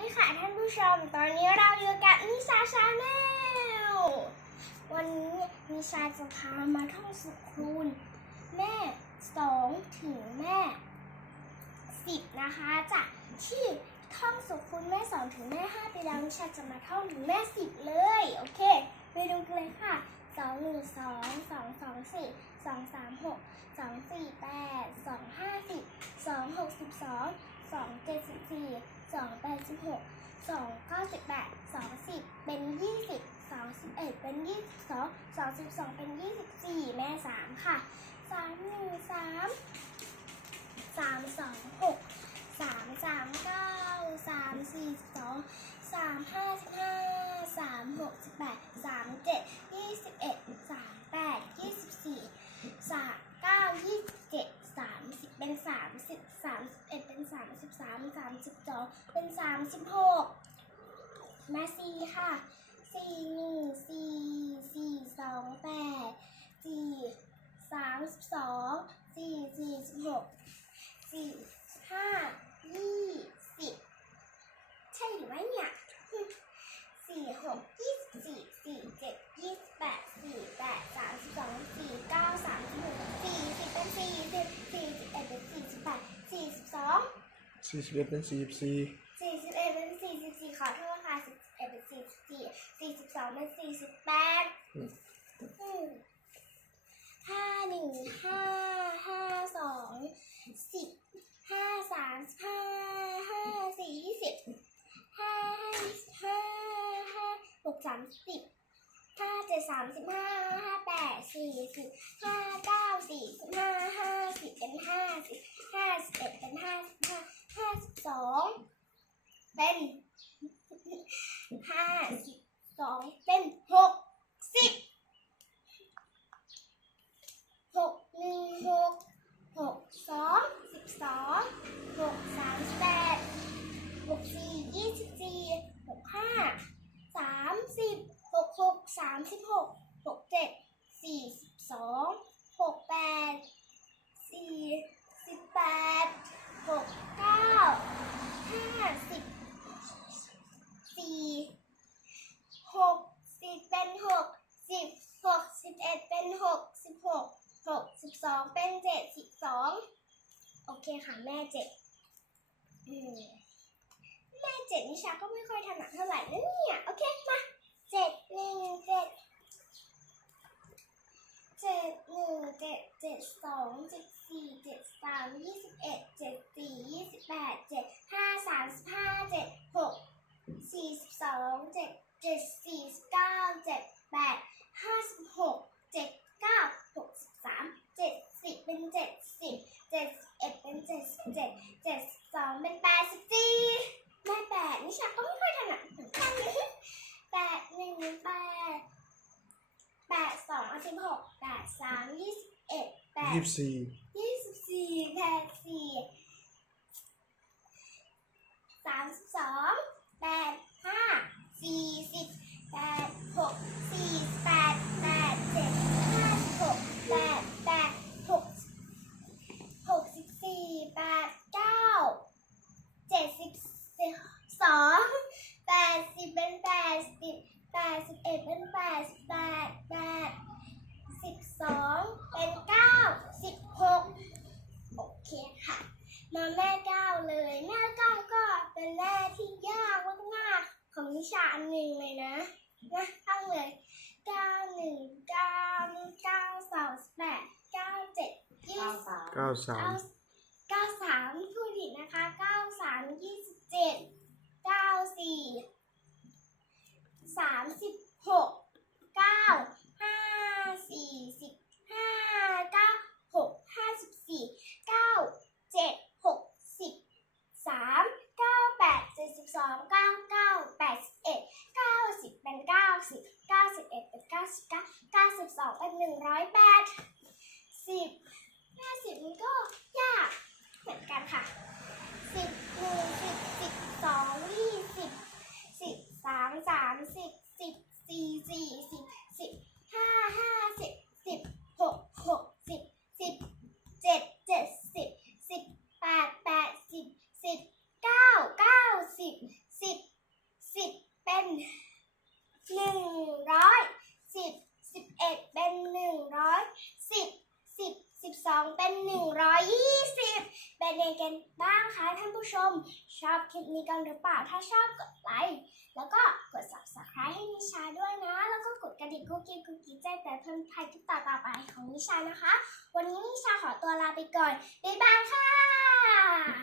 ดีค่ะท่านผู้ชม ตอนนี้เราอยู่กับนิชาชาแนล วันนี้นิชาจะพามาท่องสุคูณแม่สองถึงแม่สิบนะคะจากที่ท่องสุคูณแม่สองถึงแม่ห้าไปแล้วนิชาจะมาท่องถึงแม่สิบเลย โอเค ไปดูกันเลยค่ะสองหนึ่งสองสองสองสี่สองสามหกสองสี่แปดสองห้าสิบสองหกสิบสองสองเจ็ดสิบสี่ สองแปดสิบหกสองเก้าสิบแปดสองสิบเป็นยี่สิบสองสิบเอ็ดเป็นยี่สิบสองสองสิบสองเป็นยี่สิบสี่แม่สามค่ะสามหนึ่งสามสามสองหกสามสามเก้าสามสี่สองสามห้าสิบห้าสามหกสิบแปดสามเจ็ด 32 เป็น 36 มา C ค่ะ C 1 C 4 2 8 G 32 G 46 4 5 สี่สิบเอ็ดเป็นสี่สิบสี่สี่สิบเอ็ดเป็นสี่สิบสี่ขอโทษค่ะสี่สิบเอ็ดเป็นสี่สิบสี่สี่สิบสองเป็นสี่สิบแปดอืมห้าหนึ่งห้าห้าสองสิบห้าสามสิบห้าห้าสี่ยี่สิบห้าห้ายี่สิบห้าห้าหกสามสิบห้าเจ็ดสามสิบห้าห้าแปดสี่สิบห้าเก้าสี่สิบห้าห้าสิบเป็นห้าสิบห้าสิบเอ็ดเป็นห้าสิบห้า ห้าสิบสองเป็นห้าสิบสองเป็นหกสิบหกหนึ่งหกหกสองสิบสองหกสามสิบแปดหกสี่ยี่สิบสี่หกห้าสามสิบหกหกสามสิบหกหกเจ็ดสี่สิบสองหกแปดสี่สิบแปดหกเก้าห้าสิบสี่หกสิบเป็นหกสิบหกสิบเอ็ดเป็นหกสิบหกหกสิบส องเป็นเจ็ดสิบสองโอเคค่ะแม่เจ็ดแม่เจ็ดนิชาก็ไม่ค่อยถนัดเท่าไหร่นะเนี่ยโอเคมาเจ็ดหนึ่งเจ็ดเจ็ดหนึ่งเจ็ดเจ็ดสองเจ็ดสี่เจ็ดสามยี่สิบเอ็ดเจ็ดสี่ยี่สิบแปดเจ็ดห้าสามสิบห้าเจ็ดหกสี่สิบสองเจ็ดเจ็ดสี่สิบเก้าเจ็ดแปดห้าสิบหกเจ็ดเก้าหกสิบสามเจ็ดสิบเป็นเจ็ดสิบเจ็ดสิบเอ็ดเป็นเจ็ดสิบเจ็ดเจ็ดสิบสองเป็นแปดสิบสี่แม่แปดนิชาก็ไม่ค่อยถนัดเหมือนกันแปดหนึ่งแปดแปดสองสิบหกแปดสามยี่สิบเอ็ดแปด ยี่สิบสี่ ยี่สิบสี่แปดสี่สามสิบสองแปดห้าสี่สิบแปดหกสี่แปดแปดเจ็ดห้าสิบหกแปดแปดหกหกสิบสี่แปดเก้าเจ็ดสิบสองแปดสิบเป็นแปดสิบแปดสิบเอ็ดเป็นแปดสิบแปดแปด สิบสองเป็นเก้าสิบหกโอเคค่ะ มาแม่เก้าเลย แม่เก้าก็เป็นแม่ที่ยากมากๆของวิชาอันหนึ่งเลยนะนะตั้งเลยเก้าหนึ่งเก้าเก้าสองแปดเก้าเจ็ดยี่สิบเก้าสามเก้าสามพูดผิดนะคะเก้าสามยี่สิบเจ็ดเก้าสี่สามสิบหกเก้าห้าสี่สิบห้าเก้าหกห้าสิบสี่เก้าเจ็ดหกสิบสามเก้าแปดเจ็ดสิบสองเก้าเก้าแปดสิบเอ็ดเก้าสิบเป็นเก้าสิบเก้าสิบเอ็ดเป็นเก้าสิบเก้าเก้าสิบสองเป็น หนึ่งร้อยแปดสิบห้าสิบมันก็ยากเหมือนกันค่ะสิบหนึ่งสิบสิบสองยี่สิบสิบสามสามสิบสิบสี่สี่สิบสิบห้าห้าสิบสิบหกหกสิบสิบเจ็ดเจ็ดสิบสิบแปดแปดสิบสิบเก้าเก้าสิบ สิบสิบสิบเป็นหนึ่งร้อยสิบสิบเอ็ดเป็นหนึ่งร้อยสิบสิบสิบส องเป็นหนึ่งร้อยยี่สิบเป็นยังไงกันบ้างคะท่านผู้ชม ชอบคลิปนี้กันหรือเปล่า ถ้าชอบกดไลค์แล้วก็กด subscribe ให้นิชาด้วยนะ แล้วก็กดกระดิ่งกุ๊กกิ๊กกุ๊กกิ๊กแจ้งเตือนเพิ่มภัยคลิปต่อๆไปของนิชานะคะ วันนี้นิชาขอตัวลาไปก่อนบ๊ายบายค่ะ